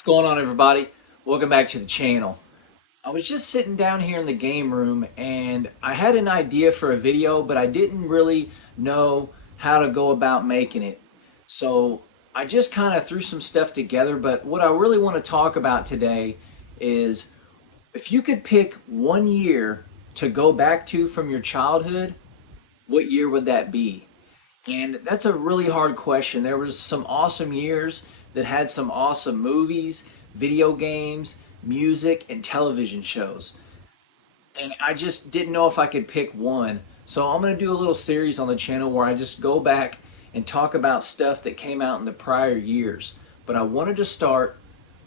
What's going on, everybody? Welcome back to the channel. I was just sitting down here in the game room and I had an idea for a video, but I didn't really know how to go about making it. So I just kind of threw some stuff together, but what I really want to talk about today is if you could pick one year to go back to from your childhood, what year would that be? And that's a really hard question. There was some awesome years that had some awesome movies, video games, music, and television shows. And I just didn't know if I could pick one. So I'm going to do a little series on the channel where I just go back and talk about stuff that came out in the prior years. But I wanted to start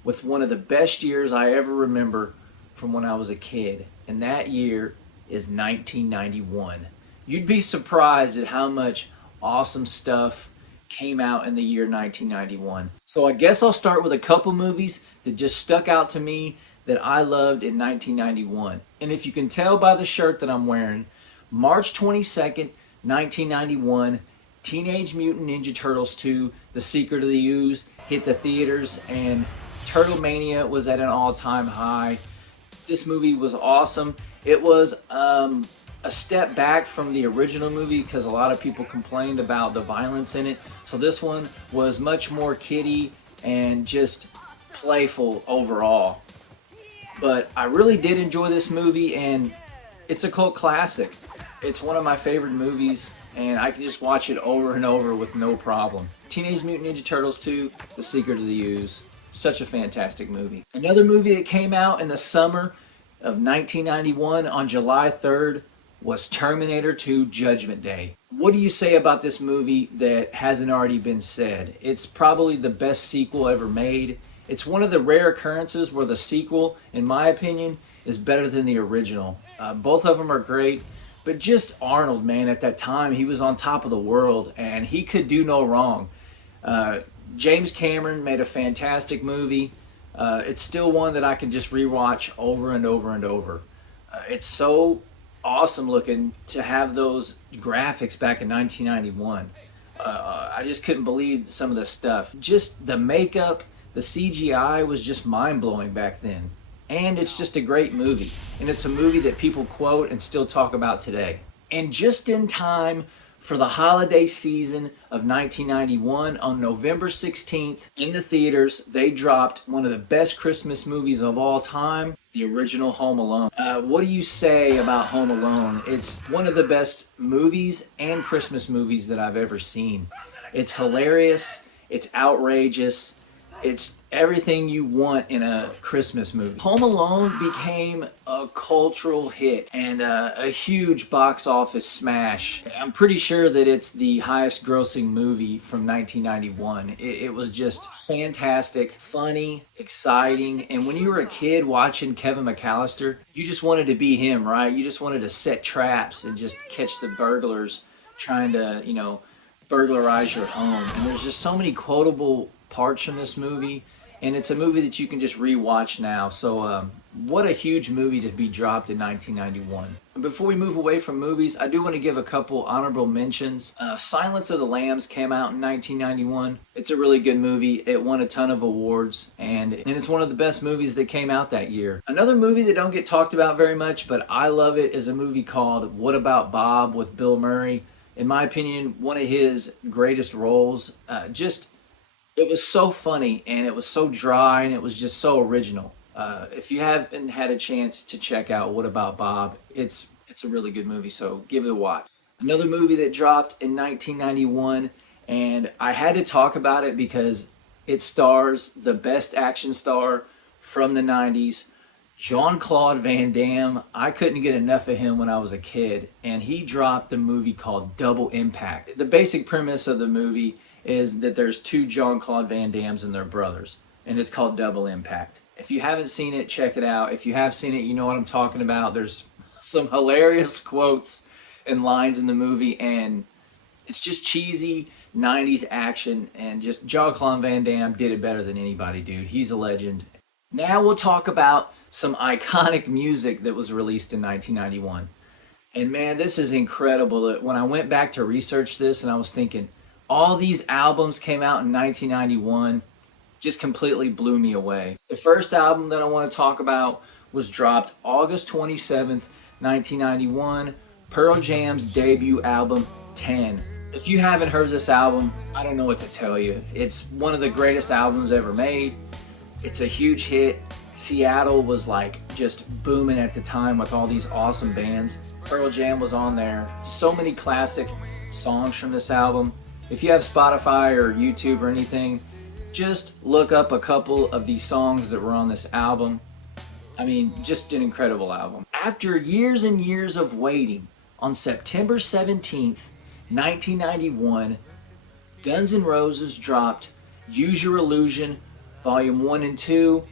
with one of the best years I ever remember from when I was a kid. And that year is 1991. You'd be surprised at how much awesome stuff came out in the year 1991. So I guess I'll start with a couple movies that just stuck out to me that I loved in 1991. And if you can tell by the shirt that I'm wearing, March 22nd, 1991, Teenage Mutant Ninja Turtles 2, The Secret of the Ooze hit the theaters, and Turtle Mania was at an all-time high. This movie was awesome. It was a step back from the original movie because a lot of people complained about the violence in it. So this one was much more kiddie and just playful overall. But I really did enjoy this movie, and it's a cult classic. It's one of my favorite movies, and I can just watch it over and over with no problem. Teenage Mutant Ninja Turtles 2, The Secret of the Ooze. Such a fantastic movie. Another movie that came out in the summer of 1991 on July 3rd was Terminator 2 Judgment Day. What do you say about this movie that hasn't already been said? It's probably the best sequel ever made. It's one of the rare occurrences where the sequel, in my opinion, is better than the original. Both of them are great, but just Arnold, man, at that time, he was on top of the world and he could do no wrong. James Cameron made a fantastic movie. It's still one that I can just rewatch over and over and over. It's so awesome looking to have those graphics back in 1991. I just couldn't believe some of the stuff. Just the makeup, the CGI was just mind-blowing back then. And it's just a great movie. And it's a movie that people quote and still talk about today. And just in time for the holiday season of 1991, on November 16th, in the theaters, they dropped one of the best Christmas movies of all time, the original Home Alone. What do you say about Home Alone? It's one of the best movies and Christmas movies that I've ever seen. It's hilarious, it's outrageous, it's everything you want in a Christmas movie. Home Alone became a cultural hit and a huge box office smash. I'm pretty sure that it's the highest grossing movie from 1991. It was just fantastic, funny, exciting, and when you were a kid watching Kevin McAllister, you just wanted to be him, right? You just wanted to set traps and just catch the burglars trying to, burglarize your home. And there's just so many quotable parts from this movie, and it's a movie that you can just rewatch now. So what a huge movie to be dropped in 1991. Before we move away from movies, I do want to give a couple honorable mentions. Silence of the Lambs came out in 1991. It's a really good movie. It won a ton of awards, and it's one of the best movies that came out that year. Another movie that don't get talked about very much, but I love it, is a movie called What About Bob with Bill Murray. In my opinion, one of his greatest roles. It was so funny, and it was so dry, and it was just so original. If you haven't had a chance to check out What About Bob, it's a really good movie, so give it a watch. Another movie that dropped in 1991, and I had to talk about it because it stars the best action star from the 90s, Jean-Claude Van Damme. I couldn't get enough of him when I was a kid, and he dropped a movie called Double Impact. The basic premise of the movie is that there's two Jean-Claude Van Dammes and they're brothers, and it's called Double Impact. If you haven't seen it, check it out. If you have seen it, you know what I'm talking about. There's some hilarious quotes and lines in the movie, and it's just cheesy 90s action, and just Jean-Claude Van Damme did it better than anybody, dude. He's a legend. Now we'll talk about some iconic music that was released in 1991. And man, this is incredible. When I went back to research this, and I was thinking, all these albums came out in 1991. just completely blew me away. The first album that I want to talk about was dropped August 27th, 1991, Pearl Jam's debut album, 10. If you haven't heard this album, I don't know what to tell you. It's one of the greatest albums ever made. It's a huge hit. Seattle was like just booming at the time with all these awesome bands. Pearl Jam was on there. So many classic songs from this album. If you have Spotify or YouTube or anything, just look up a couple of these songs that were on this album. I mean, just an incredible album. After years and years of waiting, on September 17th, 1991, Guns N' Roses dropped Use Your Illusion, Volume 1 and 2,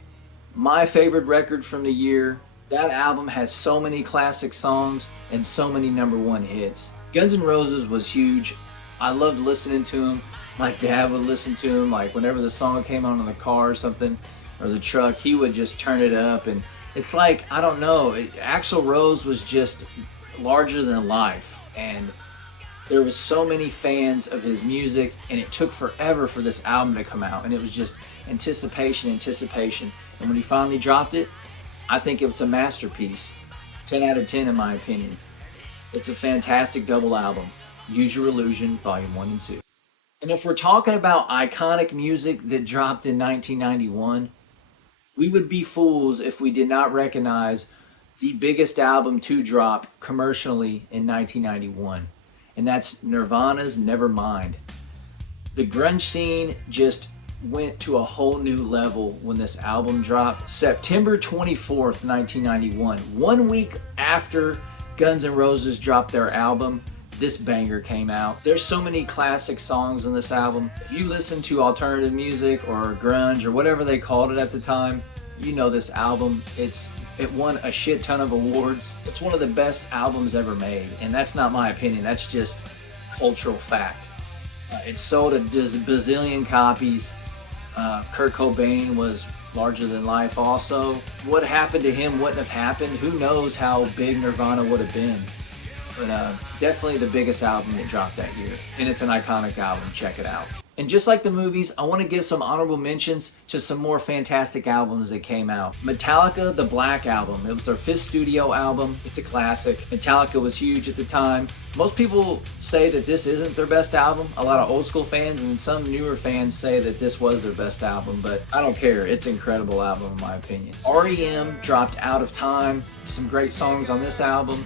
my favorite record from the year. That album has so many classic songs and so many #1 hits. Guns N' Roses was huge. I loved listening to them. My dad would listen to them, like whenever the song came on in the car or something, or the truck, he would just turn it up. And it's like, I don't know, Axl Rose was just larger than life. And there was so many fans of his music, and it took forever for this album to come out, and it was just anticipation. And when he finally dropped it, I think it's a masterpiece. 10 out of 10 in my opinion. It's a fantastic double album. Use Your Illusion, Volume 1 and 2. And if we're talking about iconic music that dropped in 1991, we would be fools if we did not recognize the biggest album to drop commercially in 1991. And that's Nirvana's Nevermind. The grunge scene just went to a whole new level when this album dropped. September 24th, 1991, 1 week after Guns N' Roses dropped their album, this banger came out. There's so many classic songs on this album. If you listen to alternative music or grunge or whatever they called it at the time, you know this album. It won a shit ton of awards. It's one of the best albums ever made, and that's not my opinion. That's just cultural fact. It sold a bazillion copies. Kurt Cobain was larger than life also. What happened to him wouldn't have happened. Who knows how big Nirvana would have been. But definitely the biggest album that dropped that year. And it's an iconic album. Check it out. And just like the movies, I want to give some honorable mentions to some more fantastic albums that came out. Metallica, the Black Album. It was their 5th studio album. It's a classic. Metallica was huge at the time. Most people say that this isn't their best album. A lot of old school fans and some newer fans say that this was their best album, but I don't care. It's an incredible album in my opinion. REM dropped Out of Time. Some great songs on this album.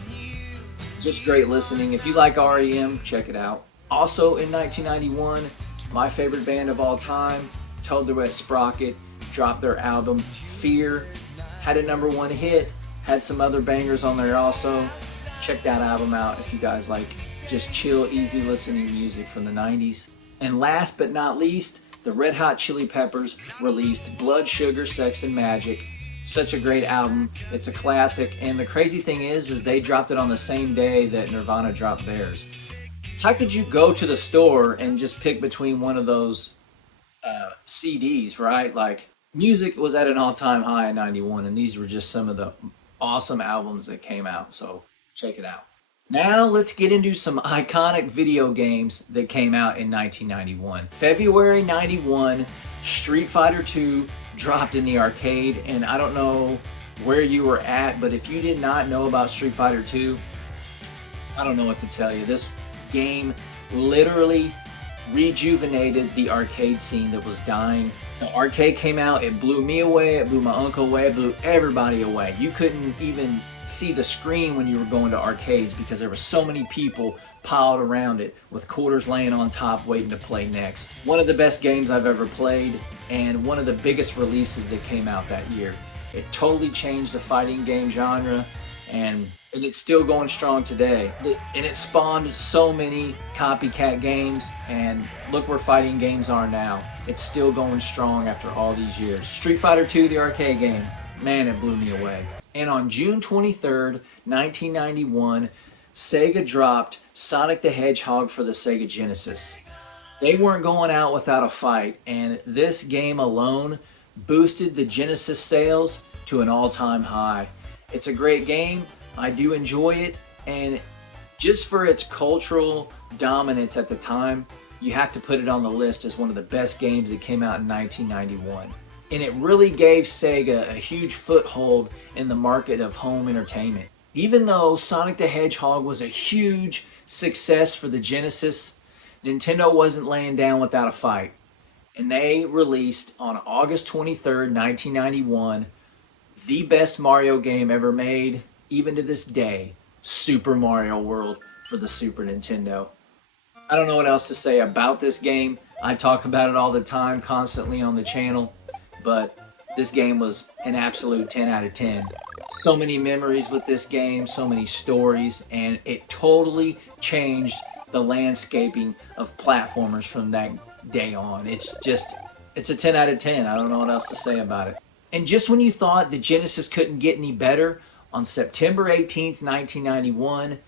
Just great listening. If you like REM, check it out. Also in 1991, my favorite band of all time, Toad the Wet Sprocket, dropped their album Fear. Had a #1 hit, had some other bangers on there also. Check that album out if you guys like just chill, easy listening music from the 90s. And last but not least, the Red Hot Chili Peppers released Blood Sugar Sex and Magic. Such a great album. It's a classic, and the crazy thing is they dropped it on the same day that Nirvana dropped theirs. How could you go to the store and just pick between one of those CDs, right? Like, music was at an all-time high in 91, and these were just some of the awesome albums that came out, so check it out. Now let's get into some iconic video games that came out in 1991. February 91, Street Fighter II dropped in the arcade, and I don't know where you were at, but if you did not know about Street Fighter II, I don't know what to tell you. This game literally rejuvenated the arcade scene that was dying. The arcade came out, it blew me away, it blew my uncle away, it blew everybody away. You couldn't even see the screen when you were going to arcades because there were so many people piled around it with quarters laying on top waiting to play next. One of the best games I've ever played and one of the biggest releases that came out that year. It totally changed the fighting game genre, and it's still going strong today. And it spawned so many copycat games, and look where fighting games are now. It's still going strong after all these years. Street Fighter II, the arcade game, man, it blew me away. And on June 23rd, 1991, Sega dropped Sonic the Hedgehog for the Sega Genesis. They weren't going out without a fight, and this game alone boosted the Genesis sales to an all-time high. It's a great game. I do enjoy it, and just for its cultural dominance at the time, you have to put it on the list as one of the best games that came out in 1991. And it really gave Sega a huge foothold in the market of home entertainment. Even though Sonic the Hedgehog was a huge success for the Genesis, Nintendo wasn't laying down without a fight. And they released on August 23rd, 1991, the best Mario game ever made, even to this day, Super Mario World for the Super Nintendo. I don't know what else to say about this game. I talk about it all the time, constantly on the channel, but this game was an absolute 10 out of 10. So many memories with this game, so many stories, and it totally changed the landscaping of platformers from that day on. It's a 10 out of 10. I don't know what else to say about it. And just when you thought the Genesis couldn't get any better, on September 18th, 1991,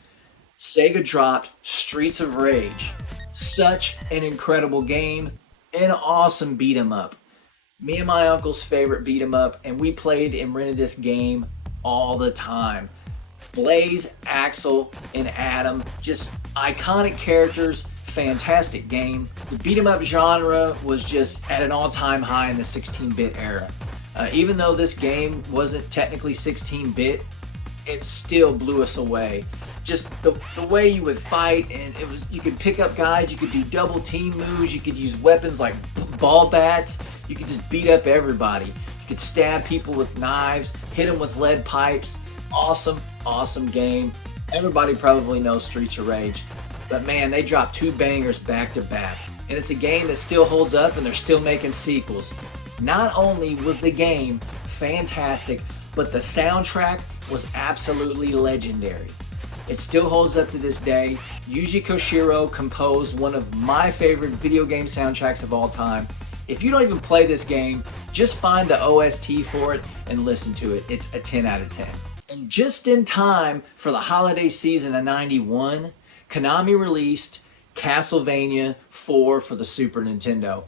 Sega dropped Streets of Rage. Such an incredible game, an awesome beat 'em up. Me and my uncle's favorite beat 'em up, and we played and rented this game all the time. Blaze, Axel, and Adam, just iconic characters, fantastic game. The beat 'em up genre was just at an all-time high in the 16-bit era. Even though this game wasn't technically 16-bit, it still blew us away. Just the way you would fight, and you could pick up guys, you could do double team moves, you could use weapons like ball bats, you could just beat up everybody. You could stab people with knives, hit them with lead pipes. Awesome, awesome game. Everybody probably knows Streets of Rage, but man, they dropped two bangers back to back. And it's a game that still holds up, and they're still making sequels. Not only was the game fantastic, but the soundtrack was absolutely legendary. It still holds up to this day. Yuji Koshiro composed one of my favorite video game soundtracks of all time. If you don't even play this game, just find the OST for it and listen to it. It's a 10 out of 10. And just in time for the holiday season of 91, Konami released Castlevania 4 for the Super Nintendo.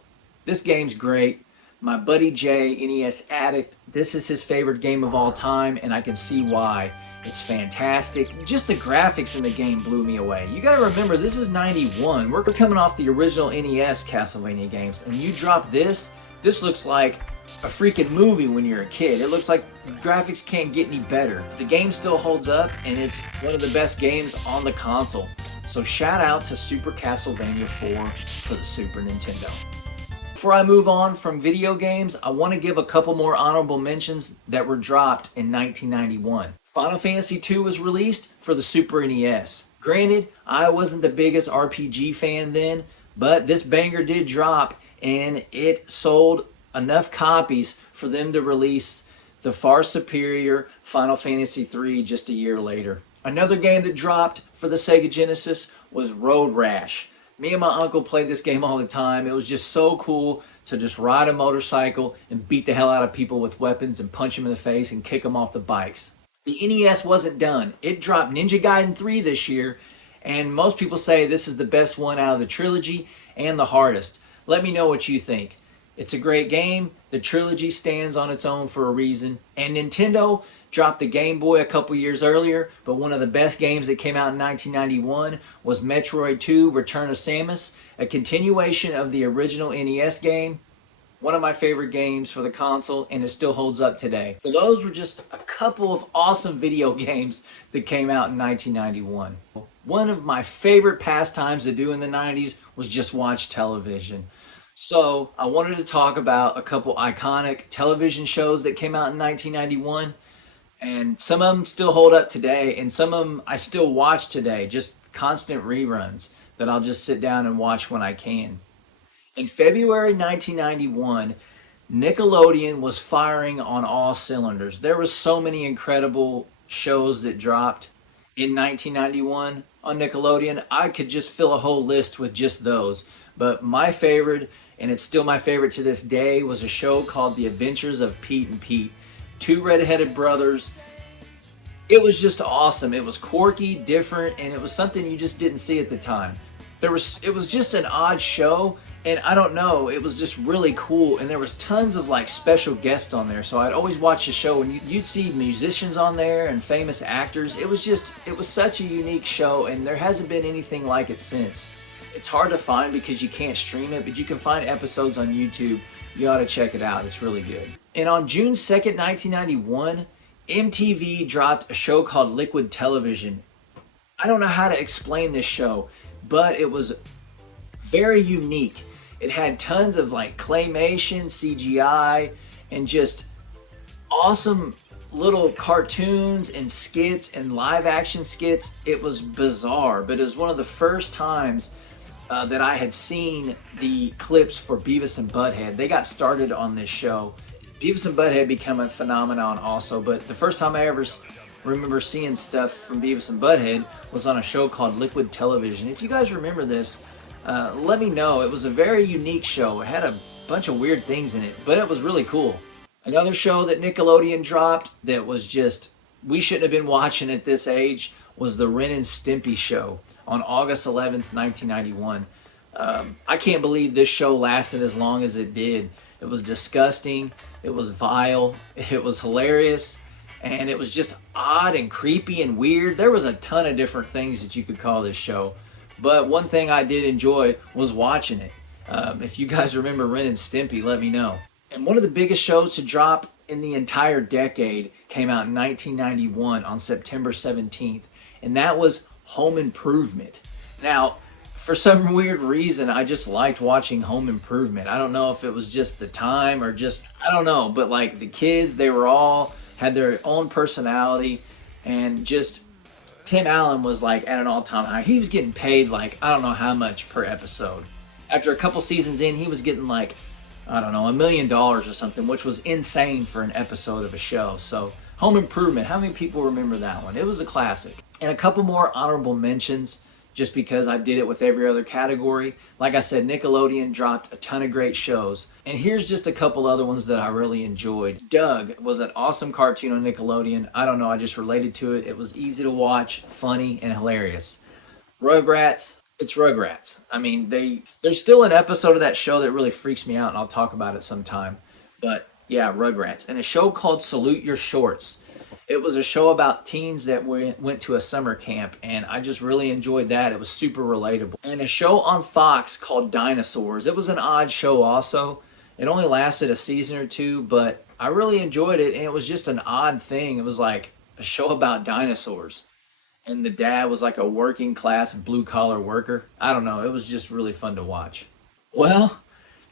This game's great. My buddy Jay, NES addict, this is his favorite game of all time, and I can see why. It's fantastic. Just the graphics in the game blew me away. You gotta remember, this is 91. We're coming off the original NES Castlevania games, and you drop this looks like a freaking movie when you're a kid. It looks like graphics can't get any better. The game still holds up, and it's one of the best games on the console. So shout out to Super Castlevania 4 for the Super Nintendo. Before I move on from video games, I want to give a couple more honorable mentions that were dropped in 1991. Final Fantasy II was released for the Super NES. Granted, I wasn't the biggest RPG fan then, but this banger did drop, and it sold enough copies for them to release the far superior Final Fantasy III just a year later. Another game that dropped for the Sega Genesis was Road Rash. Me and my uncle played this game all the time. It was just so cool to just ride a motorcycle and beat the hell out of people with weapons and punch them in the face and kick them off the bikes. The NES wasn't done. It dropped Ninja Gaiden 3 this year, and most people say this is the best one out of the trilogy and the hardest. Let me know what you think. It's a great game. The trilogy stands on its own for a reason, and Nintendo dropped the Game Boy a couple years earlier, but one of the best games that came out in 1991 was Metroid 2 Return of Samus, a continuation of the original NES game. One of my favorite games for the console, and it still holds up today. So those were just a couple of awesome video games that came out in 1991. One of my favorite pastimes to do in the 90s was just watch television. So I wanted to talk about a couple iconic television shows that came out in 1991. And some of them still hold up today, and some of them I still watch today, just constant reruns that I'll just sit down and watch when I can. In February 1991, Nickelodeon was firing on all cylinders. There were so many incredible shows that dropped in 1991 on Nickelodeon. I could just fill a whole list with just those. But my favorite, and it's still my favorite to this day, was a show called The Adventures of Pete and Pete. Two redheaded brothers. It was just awesome. It was quirky, different, and it was something you just didn't see at the time. It was just an odd show, and I don't know, it was just really cool, and there was tons of like special guests on there. So I'd always watch the show, and you'd see musicians on there and famous actors. It was such a unique show, and there hasn't been anything like it since. It's hard to find because you can't stream it, but you can find episodes on YouTube. You ought to check it out. It's really good. And on June 2nd, 1991, MTV dropped a show called Liquid Television. I don't know how to explain this show, but it was very unique. It had tons of like claymation, CGI, and just awesome little cartoons and skits and live action skits. It was bizarre, but it was one of the first times that I had seen the clips for Beavis and Butthead. They got started on this show. Beavis and Butthead became a phenomenon also, but the first time I ever remember seeing stuff from Beavis and Butthead was on a show called Liquid Television. If you guys remember this, let me know. It was a very unique show. It had a bunch of weird things in it, but it was really cool. Another show that Nickelodeon dropped that was just, we shouldn't have been watching at this age, was the Ren and Stimpy show on August 11th, 1991. I can't believe this show lasted as long as it did. It was disgusting, it was vile, it was hilarious, and it was just odd and creepy and weird. There was a ton of different things that you could call this show, but one thing I did enjoy was watching it. If you guys remember Ren and Stimpy, let me know. And one of the biggest shows to drop in the entire decade came out in 1991 on September 17th, and that was Home Improvement. Now, for some weird reason, I just liked watching Home Improvement. I don't know if it was just the time or just, I don't know, but like the kids, they were all, had their own personality, and just Tim Allen was like at an all-time high. He was getting paid like, I don't know how much per episode. After a couple seasons in, he was getting like, I don't know, $1 million or something, which was insane for an episode of a show. So Home Improvement, how many people remember that one? It was a classic. And a couple more honorable mentions, just because I did it with every other category. Like I said, Nickelodeon dropped a ton of great shows. And here's just a couple other ones that I really enjoyed. Doug was an awesome cartoon on Nickelodeon. I don't know, I just related to it. It was easy to watch, funny, and hilarious. Rugrats, it's Rugrats. I mean, there's still an episode of that show that really freaks me out, and I'll talk about it sometime. But yeah, Rugrats. And a show called Salute Your Shorts. It was a show about teens that went to a summer camp, and I just really enjoyed that. It was super relatable. And a show on Fox called Dinosaurs. It was an odd show also. It only lasted a season or two, but I really enjoyed it, and it was just an odd thing. It was like a show about dinosaurs. And the dad was like a working class blue collar worker. I don't know. It was just really fun to watch. Well,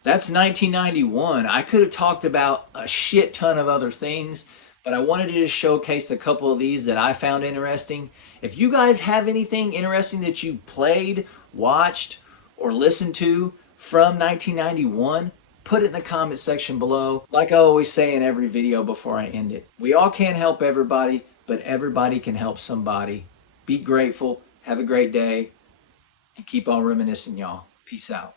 that's 1991. I could have talked about a shit ton of other things, but I wanted to just showcase a couple of these that I found interesting. If you guys have anything interesting that you played, watched, or listened to from 1991, put it in the comment section below. Like I always say in every video before I end it, we all can't help everybody, but everybody can help somebody. Be grateful, have a great day, and keep on reminiscing, y'all. Peace out.